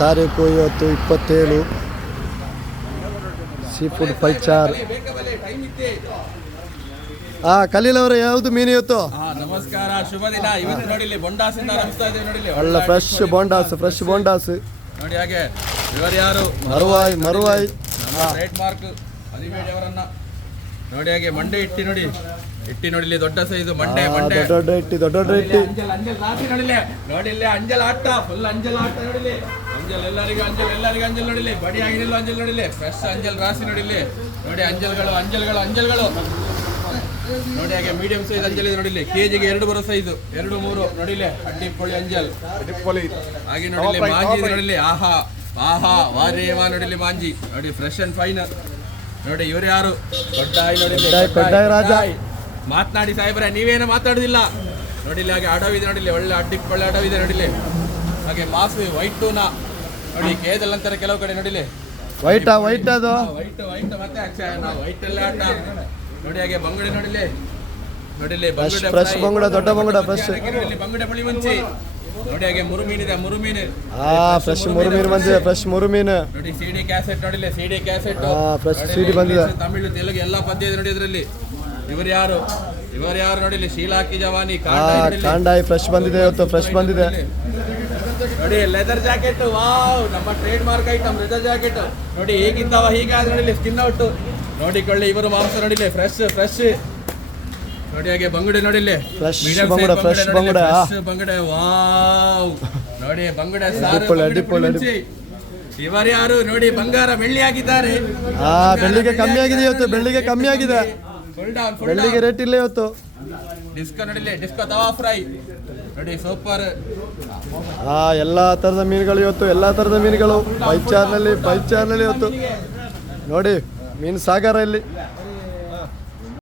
ತಾರೀಕು ಇವತ್ತು 27 sea food 5 star. Khaleel ಅವರೇ, ಯಾವುದು ಮೀನು ಇವತ್ತು? ನಮಸ್ಕಾರ, ಶುಭ ದಿನ. ಇವತ್ತು ನೋಡಿ ಇಲ್ಲಿ ಬೊಂಡಾಸಿಂದ ಆರಂಭಿಸ್ತಾ ಇದ್ದೀವಿ. ನೋಡಿ ಒಳ್ಳೆ ಫ್ರೆಶ್ ಬೋಂಡಾಸ್ ನೋಡಿ. ಹಾಗೆ ಇವರು ಯಾರು? ಮರುವಾಯಿ ಟ್ರೇಡ್ ಮಾರ್ಕ್ ಅದಿಬೇಡಿ ಅವರನ್ನ ನೋಡಿ. ಹಾಗೆ ಮಂಡೆ ಇಟ್ಟಿ ನೋಡಿ, ನೋಡಿಲಿ ದೊಡ್ಡ ಸೈಜು ಮಂಡೆ ದೊಡ್ಡ ಇಟ್ಟಿ ಅಂಜಲ್ ರಾಶಿ ನೋಡಿಲೆ. ನೋಡಿಲ್ಲಿ ಅಂಜಲ್ ಆಟ, ಫುಲ್ ಅಂಜಲ್ ಆಟ ನೋಡಿಲಿ. ಅಂಜಲ್ ಎಲ್ಲರಿಗೂ ಅಂಜಲ್ ನೋಡಿಲಿ. ಬಡಿ ಆಗಿರಲ್ಲ ಅಂಜಲ್ ನೋಡಿಲಿ. ಫ್ರೆಶ್ ಅಂಜಲ್ ರಾಶಿ ನೋಡಿಲಿ. ನೋಡಿ ಅಂಜಲ್ಗಳು ನೋಡಿ. ಹಾಗೆ ಮೀಡಿಯಂ ಸೈಜ್ ಅಂಜಲ್ ಇದೆ ನೋಡಿಲಿ. ಕೆಜಿಗೆ 2 ಬರೋ ಸೈಜು, 2, 3 ನೋಡಿಲೆ. ಅಡ್ಡಿಪೊಳಿ ಅಂಜಲ್ ಹಾಗೆ ನೋಡಿಲಿ. ಮಾಂಜಿ ನೋಡಿಲಿ. ಆಹಾ ವಾರೇವಾ ನೋಡಿಲಿ. ಮಾಂಜಿ ನೋಡಿ, ಫ್ರೆಶ್ ಅಂಡ್ ಫೈನ್ ನೋಡಿ. ಇವರು ಯಾರು? ದೊಡ್ಡ ರಾಜ. ಮಾತನಾಡಿ ಸಾಹೇಬ್ರೆ, ನೀವೇನು ಮಾತಾಡುದಿಲ್ಲ ನೋಡಿಲಿ. ಹಾಗೆ ಅಡವಿದೆ ನೋಡಿಲಿ, ಒಳ್ಳೆ ಅಡ್ಡಿಪೊಳ್ಳೆ ಅಡವಿದೆ ನೋಡಿಲಿ. ಹಾಗೆ ಮಾಸು ವೈಟ್ ಟೂನ ನೋಡಿ, ಕೇದಲ್ ಅಂತಾರೆ ಕೆಲವು ಕಡೆ ನೋಡಿಲಿ. ವೈಟ್ ಅದು ವೈಟ್ ಮತ್ತೆ ಅಕ್ಷಯನ ವೈಟ್ ಎಲ್ಲ ಆಟ ನೋಡಿ. ಹಾಗೆ ಬಂಗುಡೆ ನೋಡಿಲಿ. ಫ್ರೆಶ್ ಬಂಗುಡೆ, ದೊಡ್ಡ ಬಂಗುಡೆ ಫ್ರೆಶ್ ಬಂಗುಡೆ ಬಳಿ ಮುಂಚಿ ನೋಡಿ. ಹಾಗೆ ಮುರುಮೀನಿದೆ, ಫ್ರೆಶ್ ಮುರುಮೀನು ಬಂದಿದೆ. ಫ್ರೆಶ್ ಮುರುಮೀನು ನೋಡಿ. ಸಿಡಿ ಕ್ಯಾಸೆಟ್ ನೋಡಿಲಿ. ಫ್ರೆಶ್ ಸಿಡಿ ಬಂದಿದೆ. ತಮಿಳು ತೆಲುಗು ಎಲ್ಲ ಪದ್ಯ ಇದೆ ನೋಡಿ ಇದರಲ್ಲಿ. ಇವರು ಯಾರು ನೋಡಿಲಿ? ಶೀಲಾಕಿ ಜವಾನಿ ಕಾಂಡಾಯಿ ಫ್ರೆಶ್ ಬಂದಿದೆ ಇವತ್ತು. ನೋಡಿ. ಲೆದರ್ ಜಾಕೆಟ್, ವಾವ್, ನಮ್ಮ trade mark item leather jacket ನೋಡಿ. ಹೇಗಿದ್ದಾವ ಹೀಗಾದ್ರೆ ನೋಡಿಲಿ. ಸ್ಕಿನ್ ಔಟ್ ನೋಡಿಕೊಳ್ಳಿ. ಇವರು ಮಾಂಸ ನೋಡಿಲಿ. ಫ್ರೆಶ್ ನೋಡಿ. ಹಾಗೆ ಬಂಗುಡೆ ನೋಡಿಲಿ. ಫ್ರೆಶ್ ಬಂಗುಡೆ ವಾವ್ ನೋಡಿ. ಬಂಗುಡೆ ಇವರು ಯಾರು ನೋಡಿ? ಬಂಗಾರ ಬೆಳ್ಳಿ ಆಗಿದ್ದಾರೆ. ಬೆಳ್ಳಿಗೆ ಕಮ್ಮಿ ಆಗಿದೆ ಇವತ್ತು. ಬೆಳ್ಳಿಗೆ ರೇಟ್ ಇಲ್ಲ ಇವತ್ತು. ಡಿಸ್ಕೋ ನೋಡಿಲಿ. ಡಿಸ್ಕೋ ತವಾ ಫ್ರೈ ನೋಡಿ, ಸೂಪರ್. ಎಲ್ಲಾ ತರದ ಮೀನುಗಳು ಇವತ್ತು. ಬೈಚಾರ್ನಲ್ಲಿ ಇವತ್ತು ನೋಡಿ. ಮೀನು ಸಾಗರ ಇಲ್ಲಿ